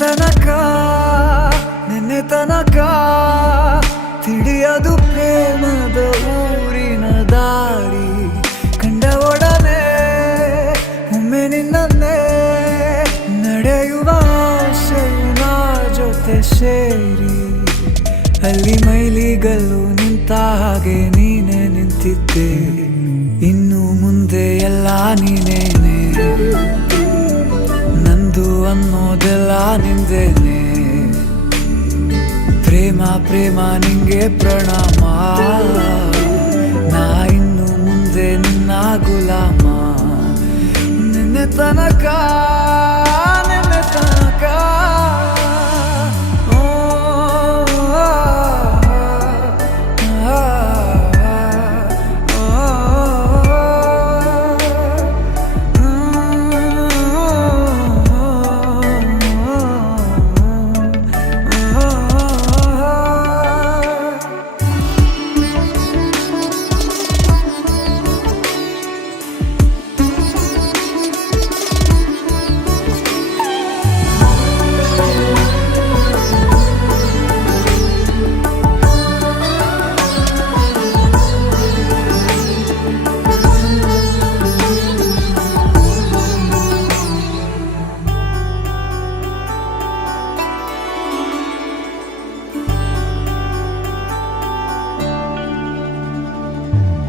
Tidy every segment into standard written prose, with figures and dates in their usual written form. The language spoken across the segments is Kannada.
ತನಕ ನಿನ್ನೆ ತನಕ ತಿಳಿಯದು ಪ್ರೇಮದ ಊರಿನ ದಾರಿ ಕಂಡ ಒಡನೆ ಒಮ್ಮೆ ನಿನ್ನೇ ನಡೆಯುವ ಆಸೆಯ ಜೊತೆ ಸೇರಿ ಅಲ್ಲಿ ಮೈಲಿಗಲ್ಲು ನಿಂತ ಹಾಗೆ ನೀನೆ ನಿಂತಿದ್ದೆ ಇನ್ನು ಮುಂದೆ ಎಲ್ಲ ನೀನೇನೆ ನಂದು ಅನ್ನೋದೆಲ್ಲ ನಿಂದೇನೆ ಪ್ರೇಮ ಪ್ರೇಮ ನಿಂಗೆ ಪ್ರಣಾಮ ನಾ ಇನ್ನು ಮುಂದೆ ನಿನ್ನ ಗುಲಾಮ ನಿನ್ನೆ ತನಕ ನಿನ್ನೆ ತನಕ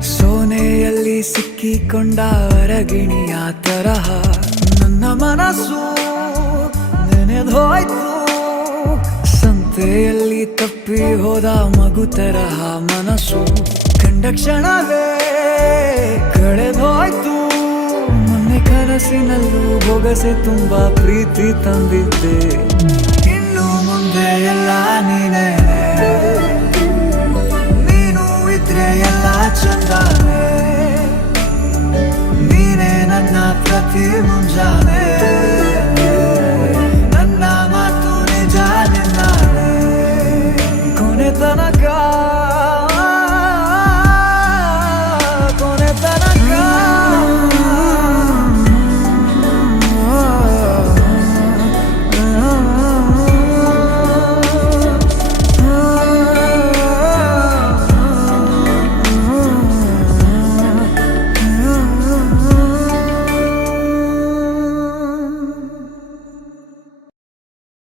ಸೋನೆಯಲ್ಲಿ ಸಿಕ್ಕಿಕೊಂಡ ಅರಗಿಣಿಯ ತರಹ ನನ್ನ ಮನಸ್ಸು ನೆನೆದೋಯ್ತು ಸಂತೆಯಲ್ಲಿ ತಪ್ಪಿ ಹೋದ ಮಗು ತರಹ ಮನಸ್ಸು ಕಂಡ ಕ್ಷಣವೇ ಕಳೆದೋಯ್ತು ಮೊನ್ನೆ ಕನಸಿನಲ್ಲೂ ಬೊಗಸೆ ತುಂಬಾ ಪ್ರೀತಿ ತಂದಿದ್ದೆ ಇನ್ನು ಮುಂದೆ ಎಲ್ಲ ನೀನೇ ಎಲ್ಲ ಚಂದಾನೆ ನೀನೇ ನನ್ನ ಪ್ರತಿಮೆ